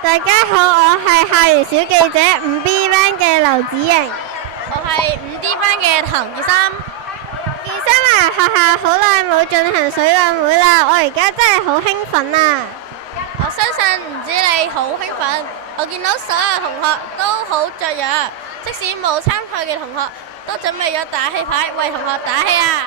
大家好，我係校園小記者5B 班嘅劉子瑩。我係5D 班嘅譚傑森。健身啊，學校好耐冇進行水運會啦，我而家真係好興奮啊！我相信唔止你好興奮，我見到所有同學都好雀躍，即使冇參賽嘅同學都準備咗打氣牌為同學打氣啊！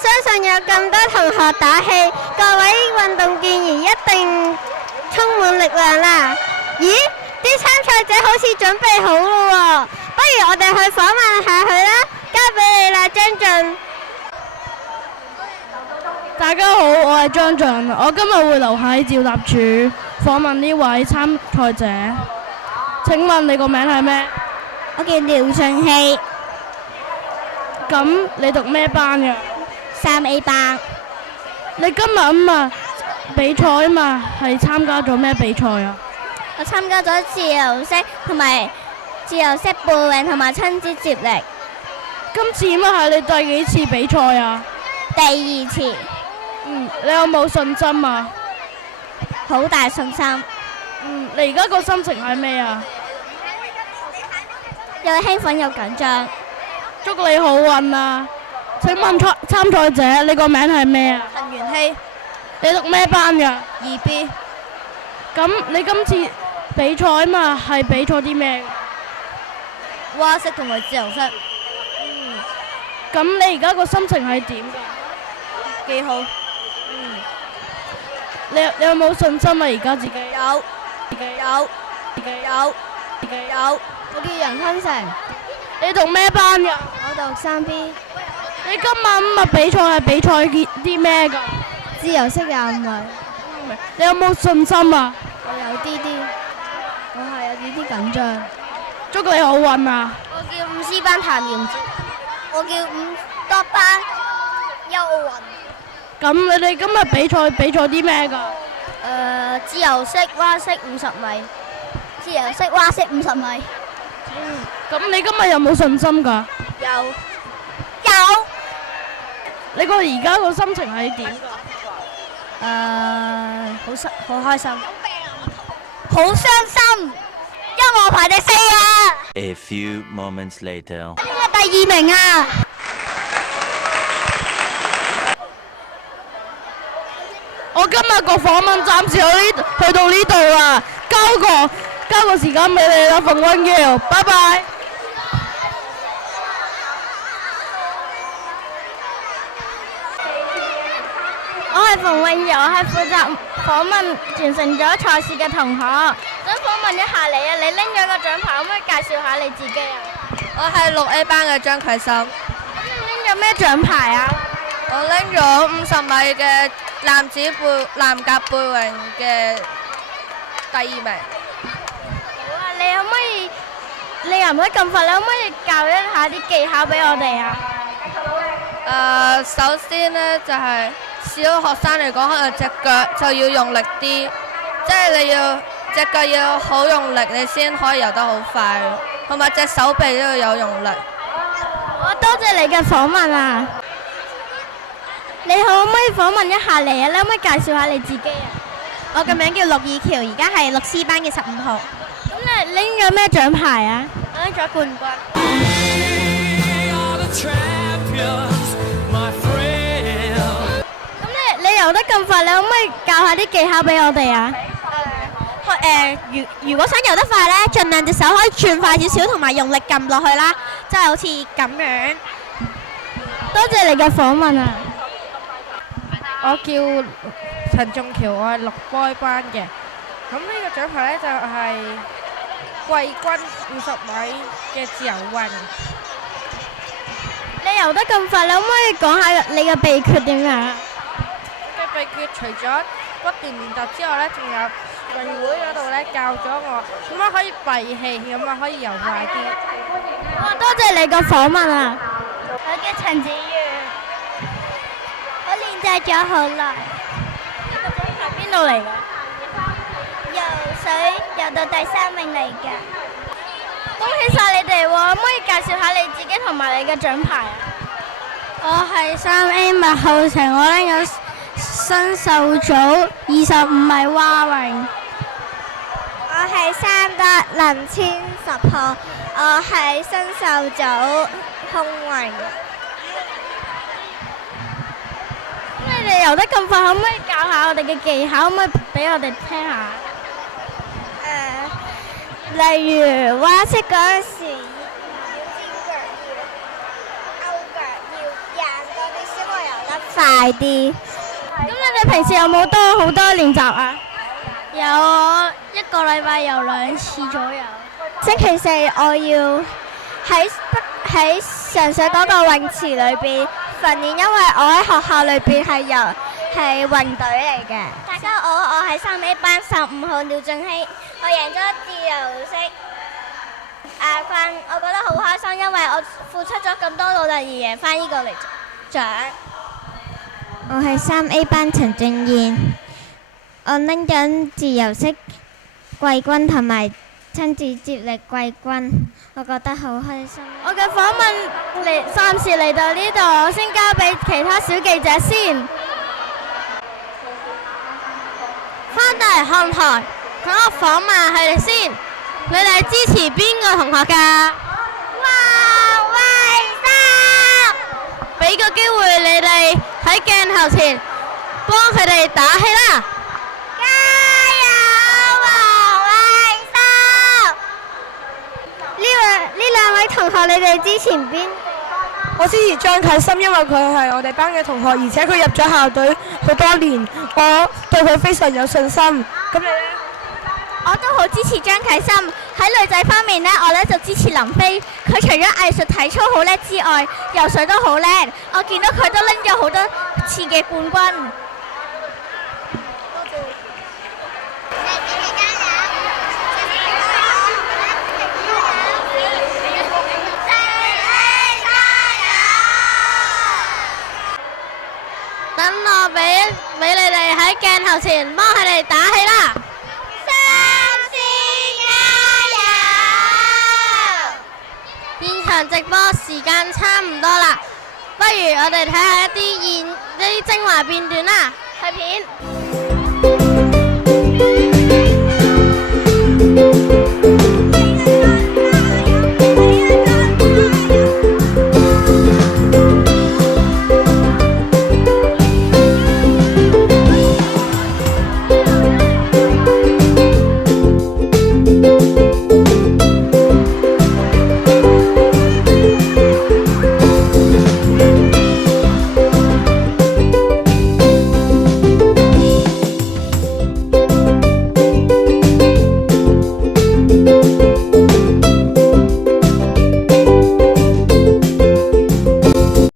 相信有咁多同學打氣，各位運動健兒一定充滿力量啦！咦，啲參賽者好似準備好咯喎，不如我哋去訪問下佢啦，交俾你啦，張俊。大家好，我係張俊，我今日會留喺召集處訪問呢位參賽者。請問你個名係咩？我叫廖順希。咁你讀咩班㗎？3A 班。你今日比賽嘛，係參加咗咩比賽啊？我參加咗自由式同埋自由式背泳同埋親子接力。今次係你第幾次比賽啊？第2次。你有冇信心啊？好大信心。你而家個心情係咩啊？又興奮又緊張。祝你好運啊！請問參賽者，你個名係咩啊？陳元希。你讀咩班㗎2B。咁你今次比賽嘛，係比賽啲咩？蛙式同埋自由式。咁你而家個心情係點㗎？幾好。你有冇信心啊？而家自己有。我叫楊坤成。你讀咩班㗎？我讀3B。你今晚比賽係比賽啲咩㗎？自由式廿5米。你有冇信心啊？我有啲，我係有啲緊張。祝你好運啊！我叫5C 班譚炎哲。我叫5D班邱奧運。咁你哋今日比賽啲咩㗎？自由式蛙式50米。自由式蛙式50米。咁你今日有冇信心㗎？有。你而家個心情係點㗎？好開心。好傷心，因為我排第4啊。A few moments later。我第2名啊。我今日個訪問暫時去到呢度啦，交個時間俾你啦，馮溫耀，拜拜。我係馮詠瑤，我係負責訪問完成咗賽事嘅同學。想訪問一下你啊，你拎咗個獎牌，可唔可以介紹下你自己啊？我係6A 班嘅張啟秀。咁你拎咗咩獎牌啊？我拎咗50米嘅男甲背泳嘅第2名。好啊，你又唔可以咁快，你可唔可以教一下啲技巧俾我哋啊？首先呢，就係小學生嚟講，可能隻腳就要用力啲，即係你要隻腳要好用力，你先可以游得好快，同埋隻手臂都要有用力。我多謝你嘅訪問啊！你可唔可以訪問一下你啊？你可唔可以介紹下你自己啊？我嘅名叫陸以喬，而家係6C 班嘅15號。咁你拎咗咩獎牌啊？我拎咗冠軍。咁你游得咁快，你可唔可以教下啲技巧俾我哋啊？如果想游得快咧，盡量隻手可以轉快少少，同埋用力撳落去啦，即係好似咁樣。多謝你嘅訪問啊！我叫陳仲橋，我係6B班嘅。咁呢個獎牌咧就係季軍50米嘅自由泳。你游得咁快，你可唔可以講下你嘅秘訣點樣？嘅秘訣除咗不斷練習之外咧，仲有運會嗰度咧教咗我，咁樣可以閉氣，咁啊可以游快啲。多謝你個訪問啊！我叫陳子月，我練習咗好耐。喺邊度嚟㗎？游水游到第3名嚟㗎。恭喜晒你哋喎！可唔可以介紹下你自己同埋你嘅獎牌啊？我係3A 麥浩晴，我拎咗新秀組25米蛙泳。我係3德林千10號，我係新秀組空泳。咁你哋游得咁快，可唔可以教下我哋嘅技巧？可唔可以俾我哋聽下？例如蛙式嗰陣時，要尖腳，要勾腳，要硬多啲先會游得快啲。咁你哋平時有冇多好多練習啊？有1個禮拜游2次左右。星期四我要喺上水嗰個泳池裏邊訓練，因為我喺學校裏邊係泳隊嚟嘅。大家好，我係3A 班15號廖俊熙，我贏咗自由式亞軍，我覺得好開心，因為我付出咗咁多努力而贏翻呢個獎。我係3A 班陳俊燕，我拎緊自由式季軍同埋親子接力季軍，我覺得好開心。我嘅訪問暫時嚟到呢度，我先交俾其他小記者先。翻到嚟看台，等我訪問佢哋先。你哋支持邊個同學㗎？黃慧珊，俾個機會你哋喺鏡頭前幫佢哋打氣啦！加油，黃慧珊！呢兩位同學，你哋支持邊？我支持張啟心，因為佢係我哋班嘅同學，而且佢入咗校隊好多年，我對佢非常有信心。咁你呢？我都好支持張啟心。喺女仔方面呢，我呢就支持林飛。佢除咗藝術體操好叻之外，游水都好叻。我見到佢都拎咗好多次嘅冠軍。等我俾你哋喺鏡頭前幫佢哋打氣啦！現場直播時間差唔多啦，不如我哋睇下一啲精華片段啦，去片。